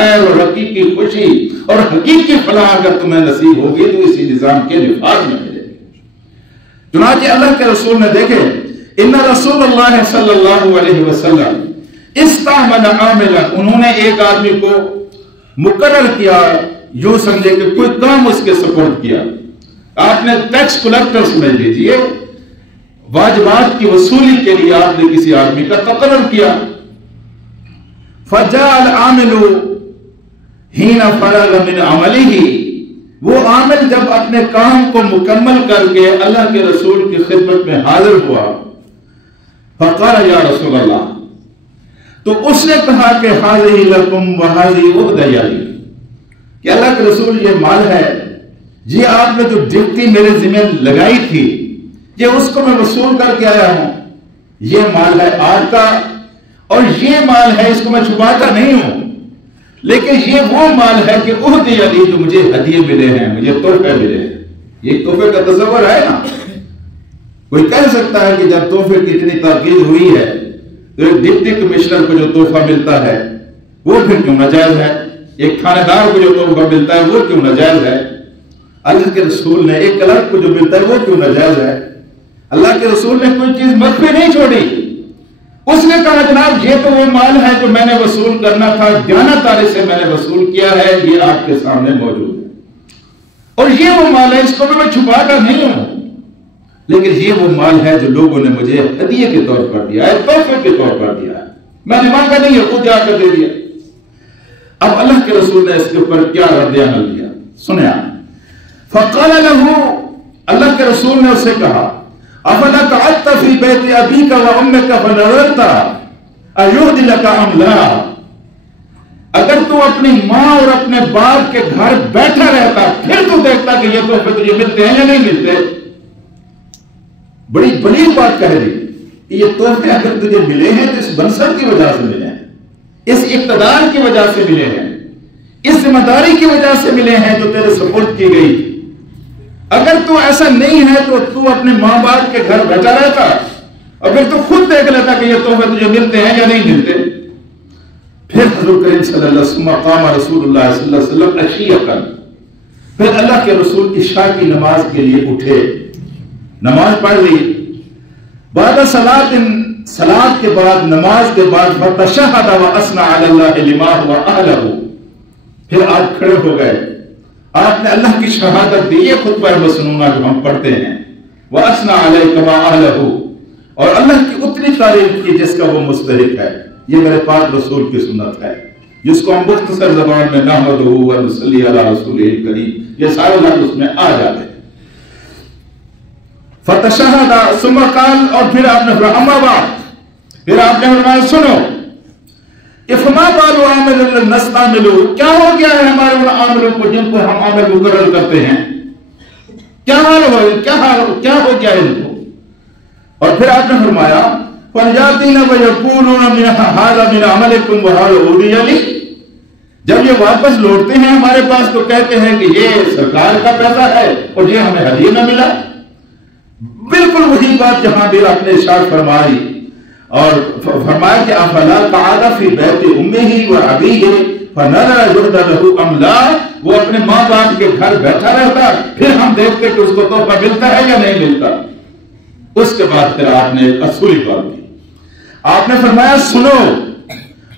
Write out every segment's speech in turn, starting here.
خیر اور حقیقی خوشی اور حقیقی فلاح اگر تمہیں نصیب ہوگی تو اسی نظام کے نفاذ میں ملے گی۔ چنانچہ اللہ کے رسول نے دیکھے ان رسول اللہ صلی اللہ علیہ وسلم استعمل عاملا، انہوں نے ایک آدمی کو مقرر کیا، یوں سمجھے کہ کوئی کام اس کے سپورٹ کیا۔ آپ نے ٹیکس کلیکٹر سمجھ لیجئے، واجبات کی وصولی کے لیے آپ نے کسی آدمی کا تقرر کیا۔ فجاء العامل حين فرغ من عمله، وہ عامل جب اپنے کام کو مکمل کر کے اللہ کے رسول کی خدمت میں حاضر ہوا، فقال یا رسول اللہ، تو اس نے کہا کہ هذه لكم وهذه عهدي لي، کہ اللہ کے رسول یہ مال ہے، یہ آپ نے جو ڈیوٹی میرے ذمہ لگائی تھی یہ اس کو میں وصول کر کے آیا ہوں، یہ مال ہے آج کا، اور یہ مال ہے اس کو میں چھپاتا نہیں ہوں، لیکن یہ وہ مال ہے کہ عہدے علی جو مجھے ہدیے ملے ہیں، مجھے تحفے ملے ہیں۔ یہ تحفے کا تصور ہے نا، کوئی کہہ سکتا ہے کہ جب تحفے کی اتنی تاکید ہوئی ہے تو ایک ڈپٹی کمشنر کو جو تحفہ ملتا ہے وہ پھر کیوں ناجائز ہے، ایک تھانے دار کو جو تحفہ ملتا ہے وہ کیوں ناجائز ہے، اللہ کے رسول نے ایک کلرک کو جو ملتا ہے وہ کیوں ناجائز ہے؟ اللہ کے رسول نے کوئی چیز مخفی نہیں چھوڑی، اس نے کہا جناب یہ تو وہ مال ہے جو میں نے وصول کرنا تھا، دیانتداری سے میں نے وصول کیا ہے، یہ آپ کے سامنے موجود ہے، اور یہ وہ مال ہے اس کو میں چھپاتا نہیں ہوں، لیکن یہ وہ مال ہے جو لوگوں نے مجھے ہدیے کے طور پر دیا ہے، تحفے کے طور پر دیا ہے، میں نے مانگا نہیں ہے، خود جا کر دے دیا۔ اب اللہ کے رسول نے اس کے اوپر کیا رد عمل دیا سنیں آپ۔ فقال له، اللہ کے رسول نے اسے کہا افلا قعدت في بيت ابيك وامك فنظرت ايهدي لك ام لا، اگر تو اپنی ماں اور اپنے باپ کے گھر بیٹھا رہتا پھر تو دیکھتا کہ یہ تحفے تجھے ملتے ہیں یا نہیں ملتے۔ بڑی بڑی بات کہہ رہی، یہ تحفے اگر تجھے ملے ہیں تو اس منصب کی وجہ سے ملے ہیں، اس اقتدار کی وجہ سے ملے ہیں، اس ذمہ داری کی وجہ سے ملے ہیں جو تیرے سپرد کی گئی تھی۔ اگر تو ایسا نہیں ہے تو تو اپنے ماں باپ کے گھر بیٹھا رہتا، اگر تو خود دیکھ لیتا کہ یہ تحفے تجھے ملتے ہیں یا نہیں ملتے۔ پھر حضور کریم صلی اللہ علیہ وسلم قام رسول اللہ صلی اللہ علیہ وسلم عشیۃً، پھر اللہ کے رسول عشاء کی نماز کے لیے اٹھے، نماز پڑھ لی، بعد صلاۃ کے بعد نماز کے بعد فتشہد واثنى علی اللہ لما هو اہلہ، پھر آپ کھڑے ہو گئے، آپ نے اللہ کی شہادت دی، یہ خطبہ مسنونہ جو ہم پڑھتے ہیں، وَأَثْنَى عَلَيْكَ مَا أَهْلَهُ، اور اللہ کی اتنی تعریف کی جس کا وہ مستحق ہے۔ یہ میرے پاک رسول کی سنت ہے جس کو ہم مختصر زبان میں نحمدہ ونصلی علی رسولہ الکریم، یہ سارے لفظ اس میں آ جاتے ہیں۔ فتشہد ثم قال، اور پھر آپ نے فرمایا اما بعد، پھر آپ نے فرمایا سنو، فما بال عامل نستعمل، کیا ہو گیا ہے ہمارے ان عاملوں کو جن کو ہم عامل مقرر کرتے ہیں، کیا حال ہو گیا ان کو؟ اور پھر آپ نے فرمایا فَلْيَأْتِينَ وَيَقُولُونَ هَذَا مِنْ عَمَلِكُمْ وَهَذَا أُهْدِيَ لِي، جب یہ واپس لوٹتے ہیں ہمارے پاس تو کہتے ہیں کہ یہ سرکار کا پیسہ ہے اور یہ ہمیں ہدیہ نہ ملا۔ بالکل وہی بات جہاں بھی آپ نے ارشاد فرمائی، اور فرمایا کہ افلا قعد فی بیت امہ و ابیہ فنظر یہدی لہ ام لا، وہ اپنے ماں باپ کے گھر بیٹھا رہتا پھر ہم دیکھتے کہ اس کو تحفہ ملتا ہے یا نہیں ملتا۔ اس کے بعد پھر آپ نے ایک اصولی بات کی، آپ نے فرمایا سنو،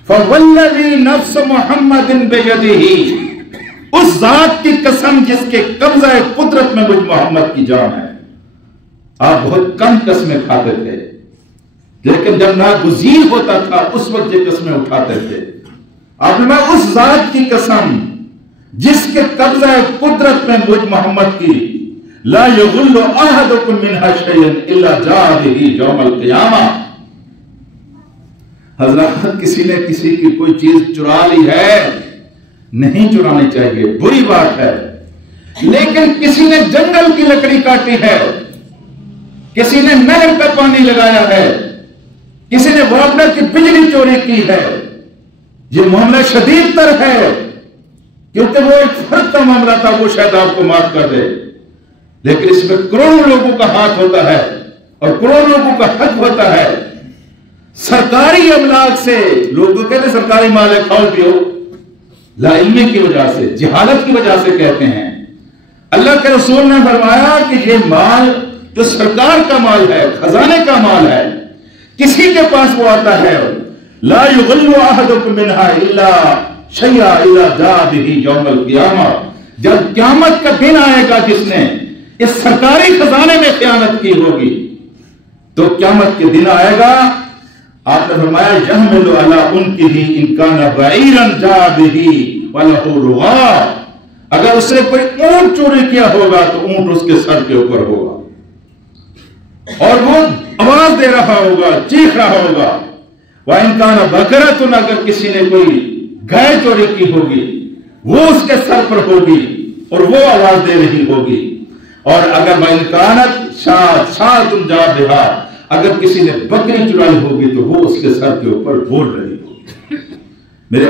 فوالذی نفس محمد بیدہ، اس ذات کی قسم جس کے قبضہ قدرت میں مجھ محمد کی جان ہے۔ آپ بہت کم قسمیں کھاتے تھے، لیکن جب ناگزیر ہوتا تھا اس وقت یہ قسمیں اٹھاتے تھے۔ آپ نے کہا اس ذات کی قسم جس کے قبضہ قدرت میں مجھ محمد کی، لا یغل احدکم منها شیئا الا جاء به یوم القیامہ، حضرات کسی نے کسی کی کوئی چیز چرا لی ہے، نہیں چرانی چاہیے، بری بات ہے، لیکن کسی نے جنگل کی لکڑی کاٹی ہے، کسی نے نہر کا پانی لگایا ہے، کسی نے واپڈر کی بجلی چوری کی ہے، یہ معاملہ شدید تر ہے، کیونکہ وہ ایک فرد کا معاملہ تھا، وہ شاید آپ کو معاف کر دے، لیکن اس میں کروڑوں لوگوں کا ہاتھ ہوتا ہے اور کروڑوں لوگوں کا حق ہوتا ہے۔ سرکاری املاک سے، لوگ تو کہتے ہیں سرکاری مال ہے کھاؤ پیو، لا علمی کی وجہ سے، جہالت کی وجہ سے کہتے ہیں۔ اللہ کے رسول نے فرمایا کہ یہ مال جو سرکار کا مال ہے، خزانے کا مال ہے، کسی کے پاس وہ آتا ہے، لا یغل احدکم منها الا شیئا اذا جاء به یوم القیامہ، جب قیامت کا دن آئے گا جس نے اس سرکاری خزانے میں خیانت کی ہوگی، تو قیامت کے دن آئے گا، آپ نے فرمایا یحمل علی عنقہ ان کان بعیرا جاء به وله رغاء، اگر اس نے کوئی اونٹ چوری کیا ہوگا تو اونٹ اس کے سر کے اوپر ہوگا اور وہ آواز دے رہا ہوگا، چیخ رہا ہوگا۔ وَإِن كَانَ بَقَرَةٌ، اگر کسی نے کوئی گائے چوری کی ہوگی وہ اس کے سر پر ہوگی اور وہ آواز دے رہی ہوگی، اور اگر وَإِن كَانَتْ شَاةٌ جَاءَ بِهَا، اگر کسی نے بکری چرائی ہوگی تو وہ اس کے سر کے اوپر بول رہی ہوگی۔ میرے